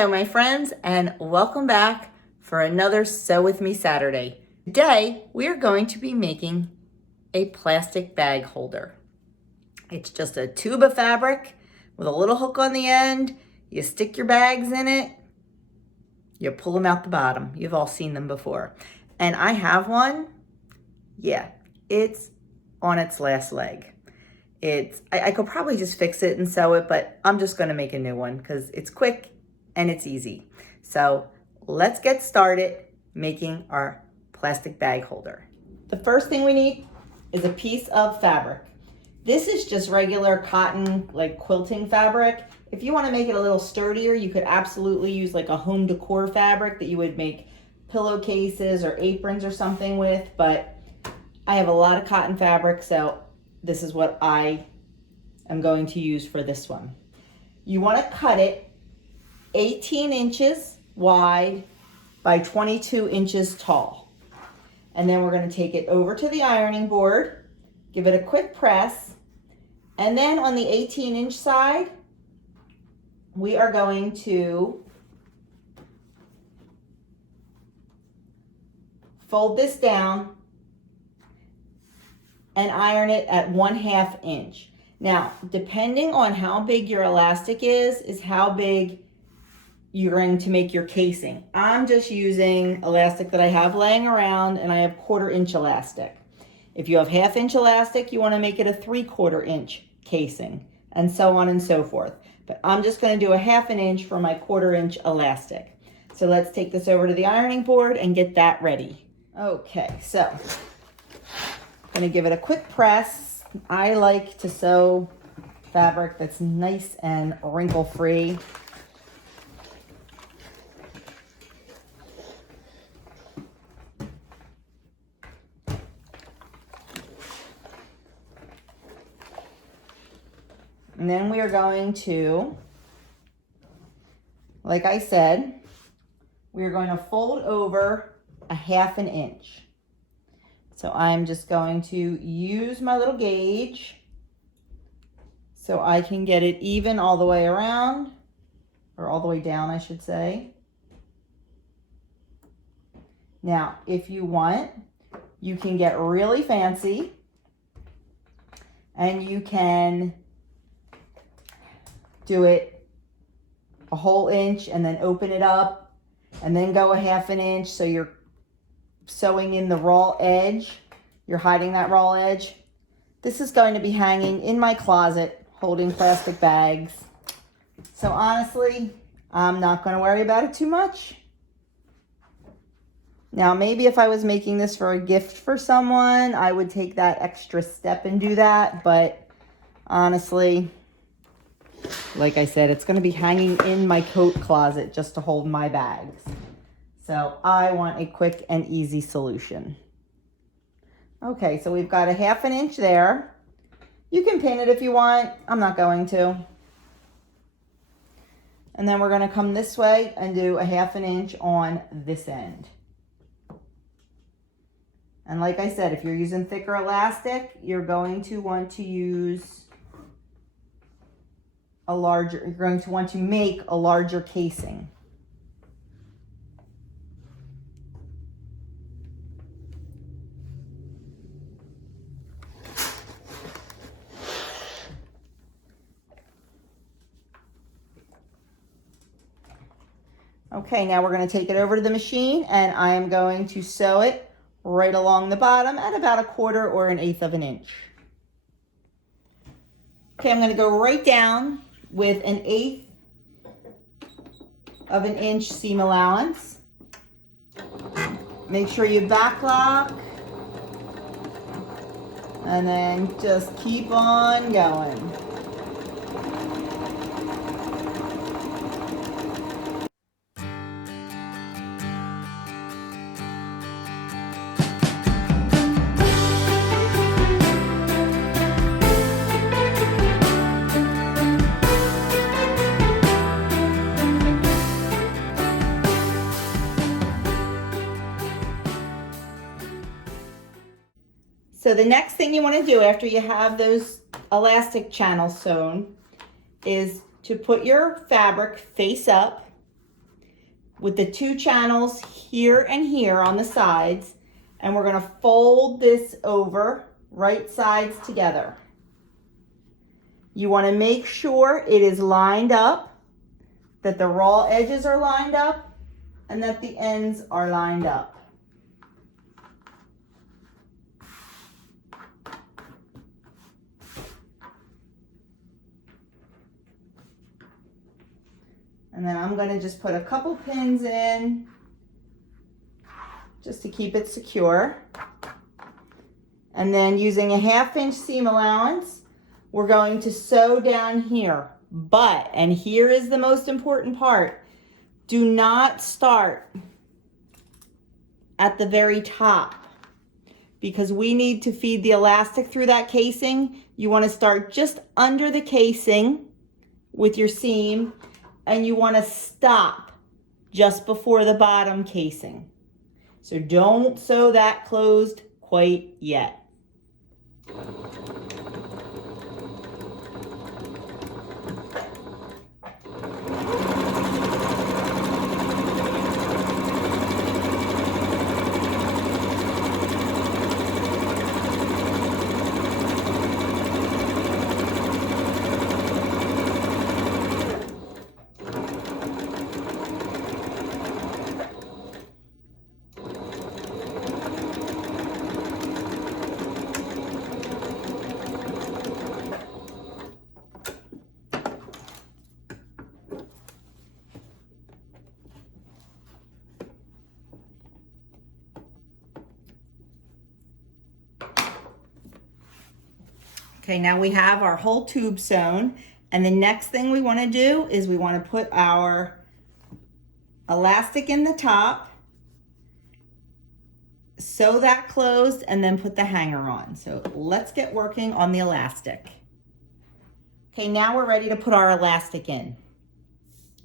Hello, my friends, and welcome back for another Sew With Me Saturday. Today, we are going to be making a plastic bag holder. It's just a tube of fabric with a little hook on the end. You stick your bags in it. You pull them out the bottom. You've all seen them before. And I have one. Yeah, it's on its last leg. I could probably just fix it and sew it, but I'm just going to make a new one because it's quick and it's easy. So let's get started making our plastic bag holder. The first thing we need is a piece of fabric. This is just regular cotton, like quilting fabric. If you want to make it a little sturdier, you could absolutely use like a home decor fabric that you would make pillowcases or aprons or something with, but I have a lot of cotton fabric, so this is what I am going to use for this one. You want to cut it 18 inches wide by 22 inches tall. And then we're going to take it over to the ironing board, give it a quick press, and then on the 18-inch side, we are going to fold this down and iron it at 1/2 inch. Now, depending on how big your elastic is how big you're going to make your casing. I'm just using elastic that I have laying around, and I have 1/4 inch elastic. If you have 1/2 inch elastic, you want to make it a 3/4 inch casing, and so on and so forth. But I'm just going to do a 1/2 inch for my 1/4 inch elastic. So let's take this over to the ironing board and get that ready. Okay, so I'm going to give it a quick press. I like to sew fabric that's nice and wrinkle-free. And then we are going to, like I said, we are going to fold over a 1/2 inch. So I'm just going to use my little gauge so I can get it even all the way around, or all the way down, I should say. Now, if you want, you can get really fancy and you can do it a whole inch and then open it up and then go a 1/2 inch so you're sewing in the raw edge. You're hiding that raw edge. This is going to be hanging in my closet holding plastic bags. So honestly, I'm not going to worry about it too much. Now, maybe if I was making this for a gift for someone, I would take that extra step and do that. But honestly, like I said, it's going to be hanging in my coat closet just to hold my bags. So I want a quick and easy solution. Okay, so we've got a 1/2 inch there. You can pin it if you want. I'm not going to. And then we're going to come this way and do a 1/2 inch on this end. And like I said, if you're using thicker elastic, you're going to want to use you're going to want to make a larger casing. Okay, now we're going to take it over to the machine and I am going to sew it right along the bottom at about 1/4 or 1/8 inch. Okay, I'm going to go right down with 1/8 inch seam allowance. Make sure you back lock and then just keep on going. So the next thing you want to do after you have those elastic channels sewn is to put your fabric face up with the 2 channels here and here on the sides, and we're gonna fold this over, right sides together. You wanna make sure it is lined up, that the raw edges are lined up, and that the ends are lined up. And then I'm gonna just put a couple pins in just to keep it secure. And then using a 1/2 inch seam allowance, we're going to sew down here. But, and here is the most important part, do not start at the very top because we need to feed the elastic through that casing. You wanna start just under the casing with your seam, and you wanna stop just before the bottom casing. So don't sew that closed quite yet. Okay, now we have our whole tube sewn, and the next thing we want to do is we want to put our elastic in the top, sew that closed, and then put the hanger on. So let's get working on the elastic. Okay, now we're ready to put our elastic in.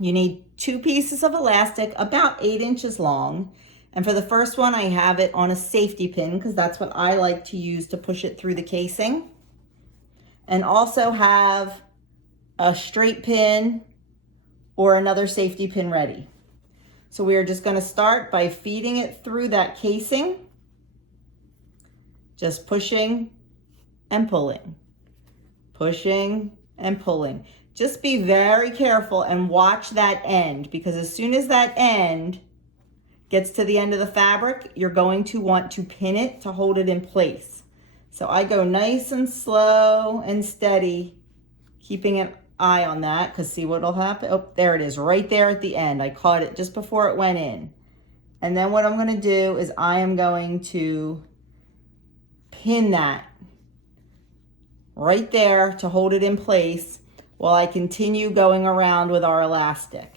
You need 2 pieces of elastic about 8 inches long. And for the first one, I have it on a safety pin because that's what I like to use to push it through the casing. And also have a straight pin or another safety pin ready. So we are just going to start by feeding it through that casing, just pushing and pulling, pushing and pulling. Just be very careful and watch that end, because as soon as that end gets to the end of the fabric, you're going to want to pin it to hold it in place. So I go nice and slow and steady, keeping an eye on that, because see what'll happen? Oh, there it is, right there at the end. I caught it just before it went in. And then what I'm gonna do is I am going to pin that right there to hold it in place while I continue going around with our elastic.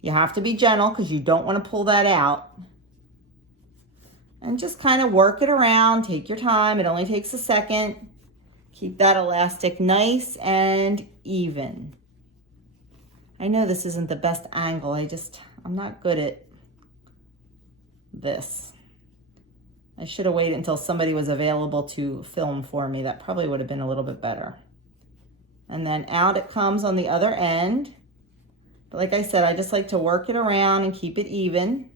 You have to be gentle because you don't want to pull that out. And just kind of work it around, take your time, it only takes a second. Keep that elastic nice and even. I know this isn't the best angle, I'm not good at this. I should have waited until somebody was available to film for me. That probably would have been a little bit better. And then out it comes on the other end. But like I said, I just like to work it around and keep it even.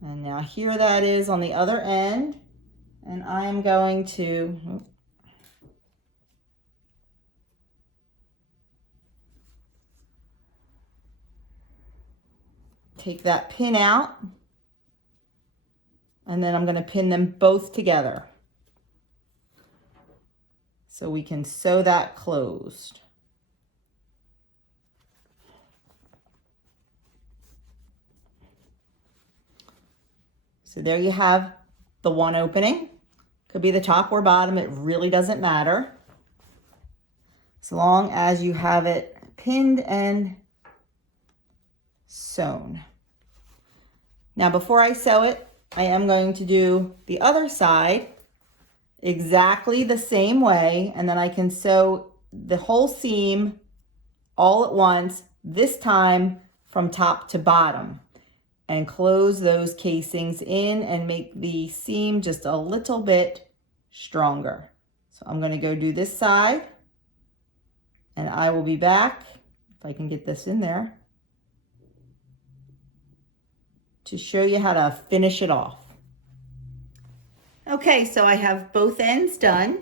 And now here that is on the other end. And I am going to take that pin out. And then I'm going to pin them both together so we can sew that closed. So there you have the one opening. Could be the top or bottom, it really doesn't matter. As long as you have it pinned and sewn. Now before I sew it, I am going to do the other side exactly the same way, and then I can sew the whole seam all at once, this time from top to bottom, and close those casings in and make the seam just a little bit stronger. So I'm going to go do this side, and I will be back if I can get this in there. to show you how to finish it off. Okay, so I have both ends done.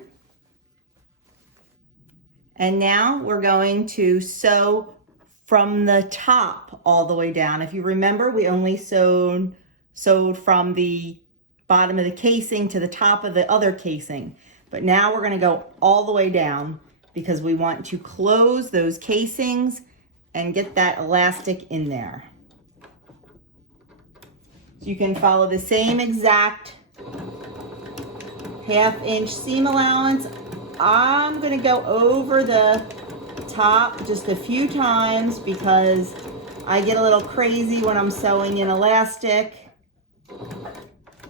And now we're going to sew from the top all the way down. If you remember, we only sewed from the bottom of the casing to the top of the other casing. But now we're gonna go all the way down because we want to close those casings and get that elastic in there. So you can follow the same exact 1/2 inch seam allowance. I'm gonna go over the top just a few times because I get a little crazy when I'm sewing in elastic.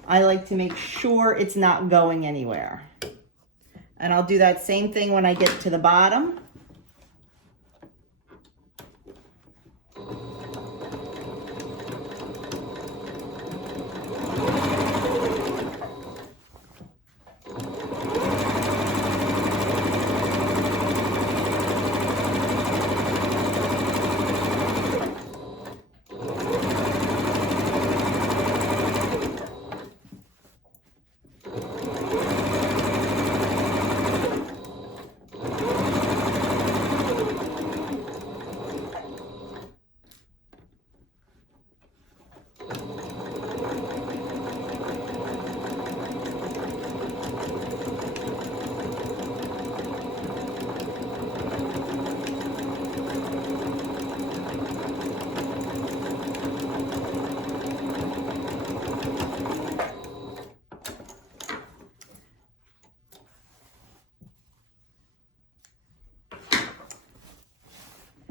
I like to make sure it's not going anywhere. And I'll do that same thing when I get to the bottom.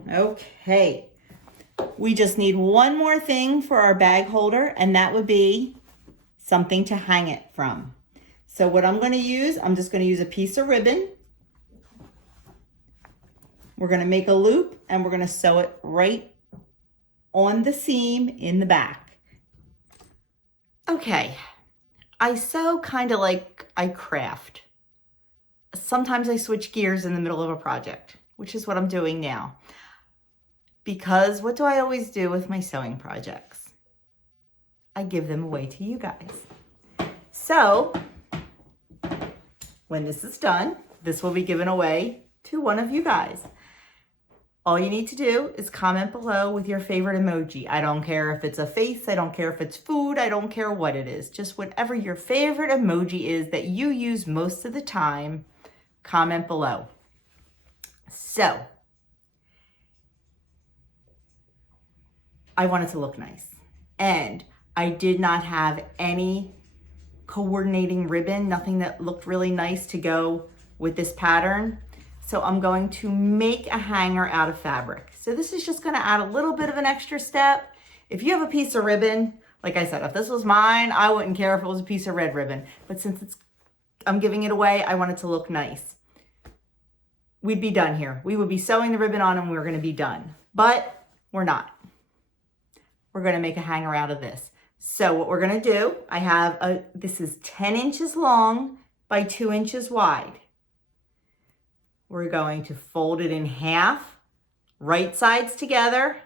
Okay, we just need one more thing for our bag holder, and that would be something to hang it from. So what I'm gonna use, I'm just gonna use a piece of ribbon. We're gonna make a loop and we're gonna sew it right on the seam in the back. Okay, I sew kind of like I craft. Sometimes I switch gears in the middle of a project, which is what I'm doing now. Because what do I always do with my sewing projects? I give them away to you guys. So when this is done, this will be given away to one of you guys. All you need to do is comment below with your favorite emoji. I don't care if it's a face, I don't care if it's food, I don't care what it is. Just whatever your favorite emoji is that you use most of the time, comment below. So, I want it to look nice. And I did not have any coordinating ribbon, nothing that looked really nice to go with this pattern. So I'm going to make a hanger out of fabric. So this is just gonna add a little bit of an extra step. If you have a piece of ribbon, like I said, if this was mine, I wouldn't care if it was a piece of red ribbon. But since I'm giving it away, I want it to look nice. We'd be done here. We would be sewing the ribbon on and we were gonna be done. But we're not. We're gonna make a hanger out of this. So what we're gonna do, this is 10 inches long by 2 inches wide. We're going to fold it in half, right sides together.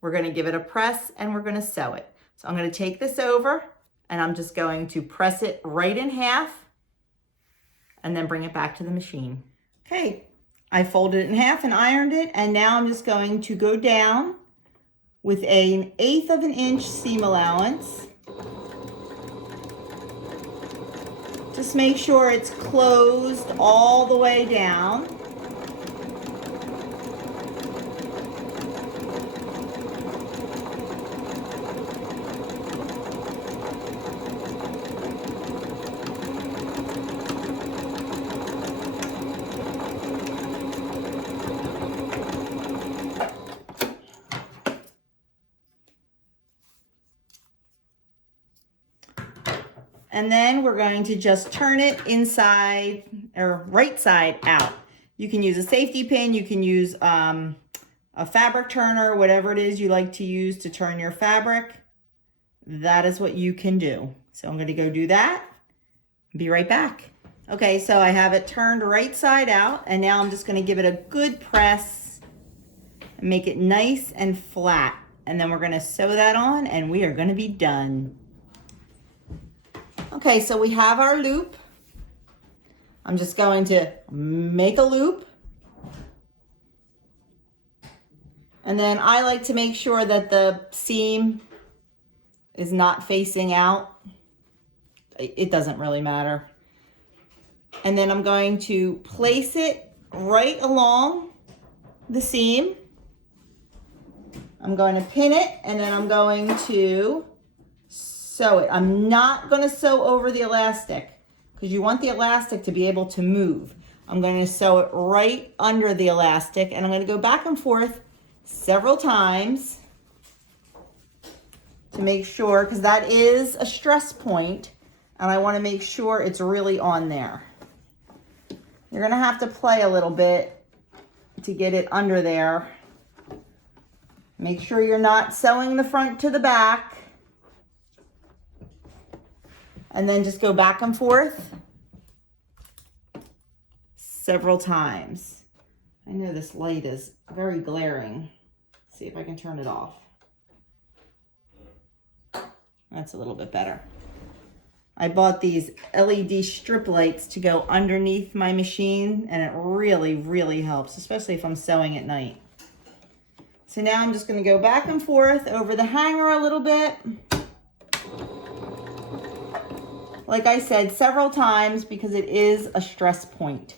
We're gonna give it a press and we're gonna sew it. So I'm gonna take this over and I'm just going to press it right in half and then bring it back to the machine. Okay, I folded it in half and ironed it, and now I'm just going to go down with an 1/8 of an inch seam allowance. Just make sure it's closed all the way down. And then we're going to just turn it inside or right side out. You can use a safety pin, you can use a fabric turner, whatever it is you like to use to turn your fabric. That is what you can do. So I'm gonna go do that. Be right back. Okay, so I have it turned right side out, and now I'm just gonna give it a good press and make it nice and flat and then we're gonna sew that on and we are gonna be done. Okay, so we have our loop. I'm just going to make a loop. And then I like to make sure that the seam is not facing out. It doesn't really matter. And then I'm going to place it right along the seam. I'm going to pin it and then I'm going to sew it. I'm not going to sew over the elastic because you want the elastic to be able to move. I'm going to sew it right under the elastic and I'm going to go back and forth several times to make sure, because that is a stress point and I want to make sure it's really on there. You're going to have to play a little bit to get it under there. Make sure you're not sewing the front to the back. And then just go back and forth several times. I know this light is very glaring. Let's see if I can turn it off. That's a little bit better. I bought these LED strip lights to go underneath my machine and it really, really helps, especially if I'm sewing at night. So now I'm just going to go back and forth over the hanger a little bit. Like I said, several times because it is a stress point.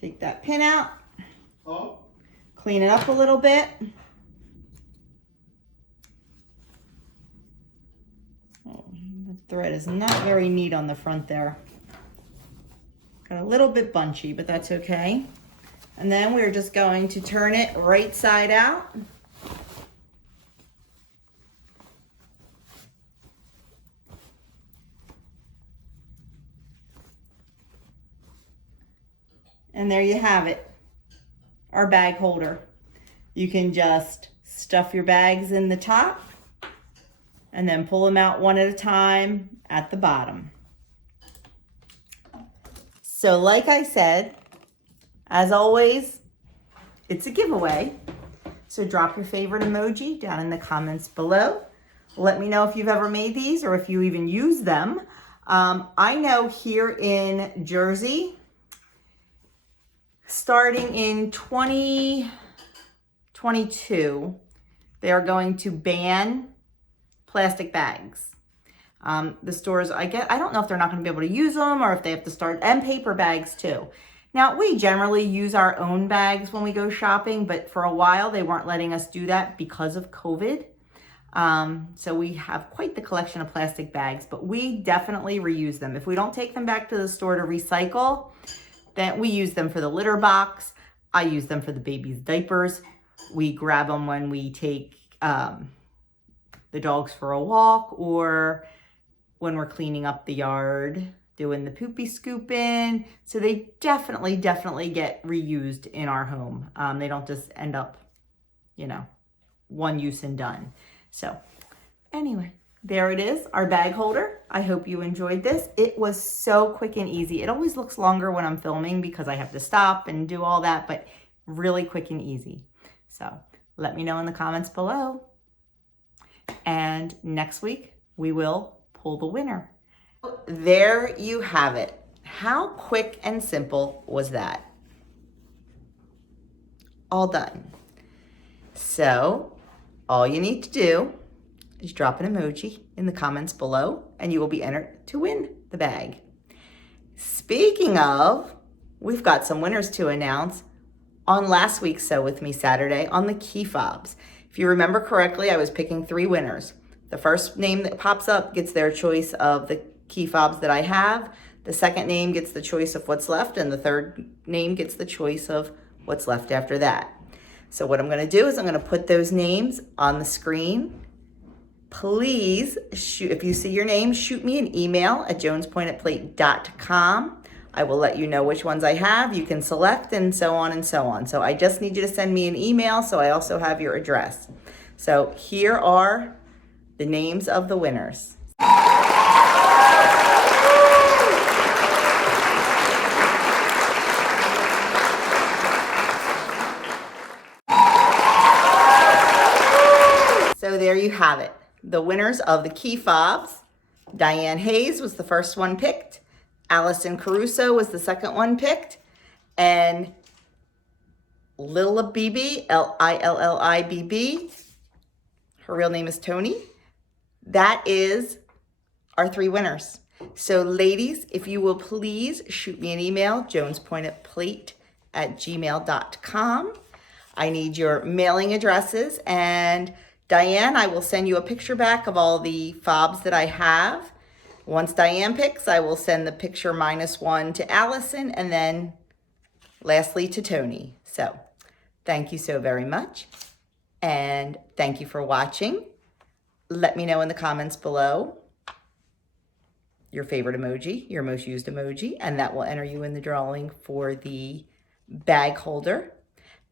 Take that pin out, clean it up a little bit. Oh, the thread is not very neat on the front there. Got a little bit bunchy, but that's okay. And then we're just going to turn it right side out. And there you have it, our bag holder. You can just stuff your bags in the top and then pull them out one at a time at the bottom. So like I said, as always, it's a giveaway. So drop your favorite emoji down in the comments below. Let me know if you've ever made these or if you even use them. I know here in Jersey, starting in 2022, they are going to ban plastic bags. The stores, I don't know if they're not going to be able to use them or if they have to start, and paper bags too. Now, we generally use our own bags when we go shopping, but for a while they weren't letting us do that because of COVID. So we have quite the collection of plastic bags, but we definitely reuse them. If we don't take them back to the store to recycle, then we use them for the litter box. I use them for the baby's diapers. We grab them when we take the dogs for a walk or when we're cleaning up the yard, doing the poopy scooping. So they definitely get reused in our home. They don't just end up, one use and done. So anyway, there it is, our bag holder. I hope you enjoyed this. It was so quick and easy. It always looks longer when I'm filming because I have to stop and do all that, but really quick and easy. So let me know in the comments below. And next week, we will pull the winner. There you have it. How quick and simple was that? All done. So all you need to do is drop an emoji in the comments below and you will be entered to win the bag. Speaking of, we've got some winners to announce on last week's Sew With Me Saturday on the key fobs. If you remember correctly, I was picking 3 winners. The first name that pops up gets their choice of the key fobs that I have. The second name gets the choice of what's left, and the third name gets the choice of what's left after that. So what I'm going to do is I'm going to put those names on the screen. Please, if you see your name, shoot me an email at joanspointedplate.com. I will let you know which ones I have. You can select and so on and so on. So I just need you to send me an email so I also have your address. So here are the names of the winners. So there you have it. The winners of the key fobs. Diane Hayes was the first one picked. Allison Caruso was the second one picked. And Lilla BB, Lillibb, her real name is Tony. That is our three winners. So ladies, if you will please shoot me an email, joanspointedplate@gmail.com. I need your mailing addresses, and Diane, I will send you a picture back of all the fobs that I have. Once Diane picks, I will send the picture -1 to Allison, and then lastly to Tony. So thank you so very much, and thank you for watching. Let me know in the comments below your favorite emoji, your most used emoji, and that will enter you in the drawing for the bag holder.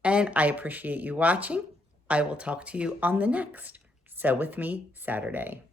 And I appreciate you watching. I will talk to you on the next Sew With Me Saturday.